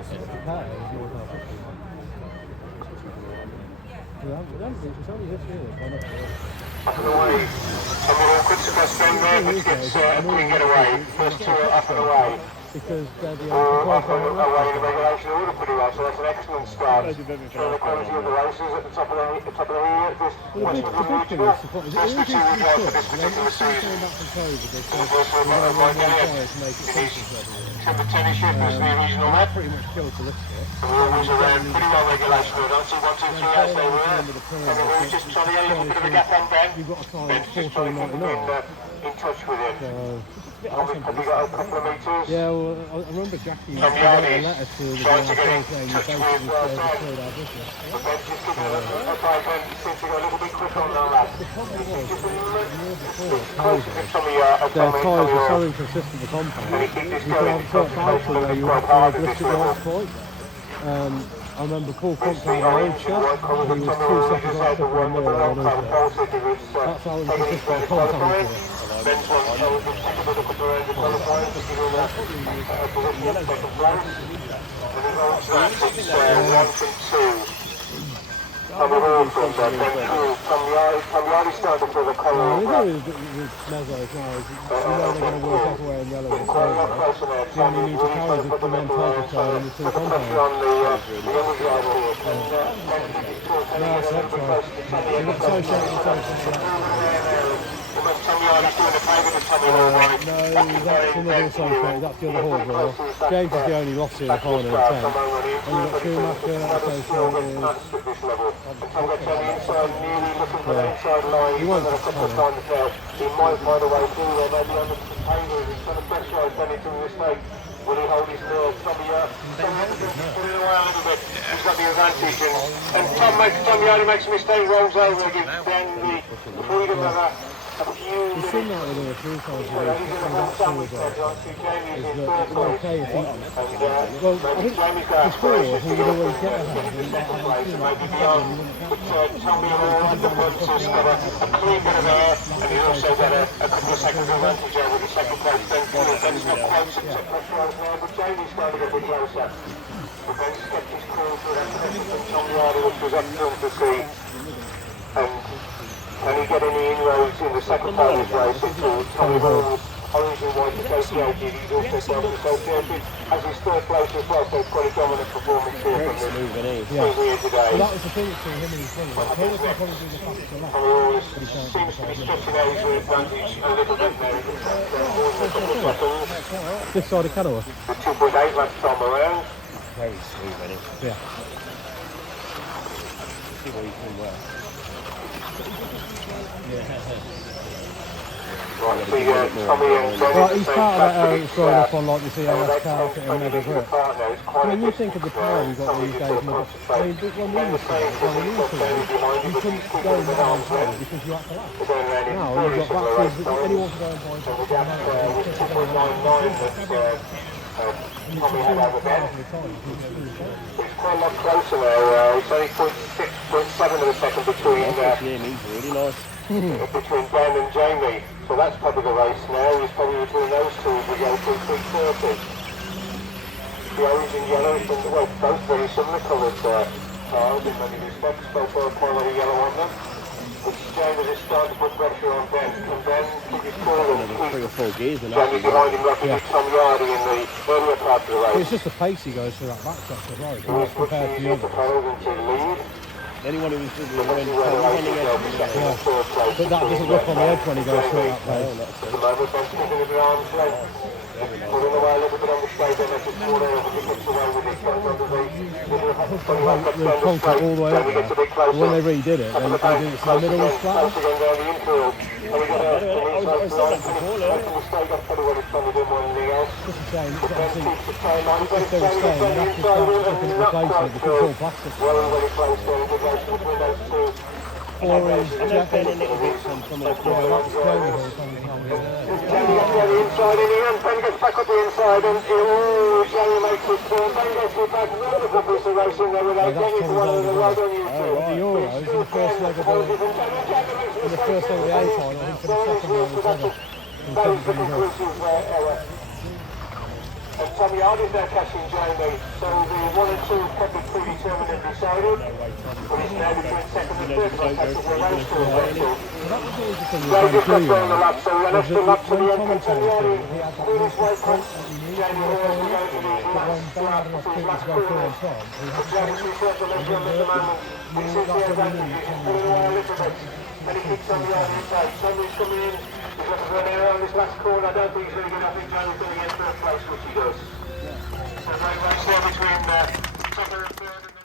Up and away. Some more Christopher Spend there, which gets a clean getaway. First two are up and away. Because they're the up and away in the regulation order pretty well, so that's an excellent start. Showing the quality of the races at the top of the regional. First the two we go for this particular season. Number 10 is shift was the original map. Pretty much killed the list here. We always around pretty well regulation order. I see 1, 2, 3 as they were. We're just trying to get a little bit of a gap on Ben. Ben's just trying to keep in touch with him. Probably got a couple of metres. Yeah, well, I remember Jackie From Yardy, a letter to the trying to get in saying touch with Ben. But Ben's just giving a try. Ben seems to go a little bit quicker on that lap. Their tyres were so inconsistent, the compound. You could have certain bouncing where you have to lift it right point. I remember Paul Crump down the road shot, and he was 2 seconds off the one more on his That's how inconsistent the compound was. Ben's one, so we'll take a look at the range of qualifying to give him a position in second place. And he holds that, it's 1 from 2. Coming on from Ben Pugh, from Yardy started for the colour. The thing with Mezzos now is you know they're going to work everywhere in yellow and silver. You only need to carry the mental tire and the two compounds. No, that's right. You've got so shaky Tommy Yardy's doing a favour to Tommy Hall, no, that's another associated, that's the other Hall brother. James is the only loss here in the corner in 10. And you've got Schumacher associated. He won't get tired. He might find a way through there, maybe on the paver, he's trying to pressurise Benny to a mistake. Will he hold his nerve? Tommy put it away a little bit. He's got the advantage, and Tom Yardy makes a mistake, rolls over and gives Ben the freedom of that. You've seen that with him a few times. Is that okay if he... Well, I think before he would always get ahead. Tommy on the front has got a clean bit of air, and he's also got a couple of seconds advantage over the second place. Ben's not quite pressurised now, but Jamie's starting to get a bit closer. But Ben's kept his cool through that pressure from Tom Yardy, which was excellent to see. And can he get any inroads in the second part of his race into Tommy Hall's orange and white associated? He's also self-associated as his third place as well, so it's quite a dominant performance here from this here today. Well, that was the thing between him and his thing. He was probably the fastest lap. Tommy Hall seems to be stretching out his advantage a little bit now. He can more than a couple of seconds. This side of Kenilworth. With 2.8 laps on around. Very smooth, isn't it? Yeah. See what he's doing well. Right, Tommy and Ben. Well, he's part of that growing up on like the CLS carpet and mega grip. When you think of the power we've got these days, I mean, when we were you couldn't go in the arms round because you had to lap. Now you've got batteries that anyone can go and point It's quite a lot closer now. It's only 0.6, 0.7 of a second between he's really nice. between Ben and Jamie. So that's probably the race now. He's probably between those two as we go through 3:30. The orange and yellow, well, both very similar coloured cars in many respects. Both are quite a lot of yellow on them. Which Jamie is starting to put pressure on Ben. Can Ben keep his cool and keep 3 or 4 gears in Jamie behind him, lucky with Tom Yardy in the earlier part of the race. It's just the pace he goes through that backstretch as well. It's much Compared to easier the to others. follow than to lead. Anyone who's doing the But But that doesn't look on the edge when he goes through that pace. at the moment, Ben's keeping his arms length. Pulling away a little bit on the straight, then as it's more over, he gets away with it. Goes under the concrete all the way up he gets a bit there. closer. When they redid it, they did it to the middle was flat. Close again down the infield. And we got an inside line, making the straight, that's probably what he's trying to do more than anything else. Just a shame. But Ben Obviously, keeps the tail line. if they were staying, they'd have to start looking at replacing it because it's all plastic. Very close there, good race between those two. Orange, Ben in little bits and some of the yeah, that's Jamie Hall. Jamie gets on the inside in the end, Ben gets back up the inside and Jamie makes his turn, Ben gets it back, wonderful piece of racing there without getting to one of the right on you two. The Euros in the first leg of the A-side, I think for the second one was better. That was the conclusive error. And Tommy Yardy's now catching Jamie. So the 1 and 2 probably predetermined and decided. But it's now between second and third. So that's the race for the race. Well, that was always the thing They with just got Jamie thrown the lap, so an extra lap to the when entrance and commentating, Yardy. he had that Clear his way from constantly Jamie moving Hall to forward, go to these but when last Ben had enough for his people last to go through on corners. top, he had to Jamie's stop. reserves the legs on at the moment. This is the advantage. He's pulling away a little bit. And he keeps on the other inside. Somebody's coming in. He's got to run around this last corner. I don't think he's really good. I think Jamie's going to get first place, which he does. So very much there between second and third.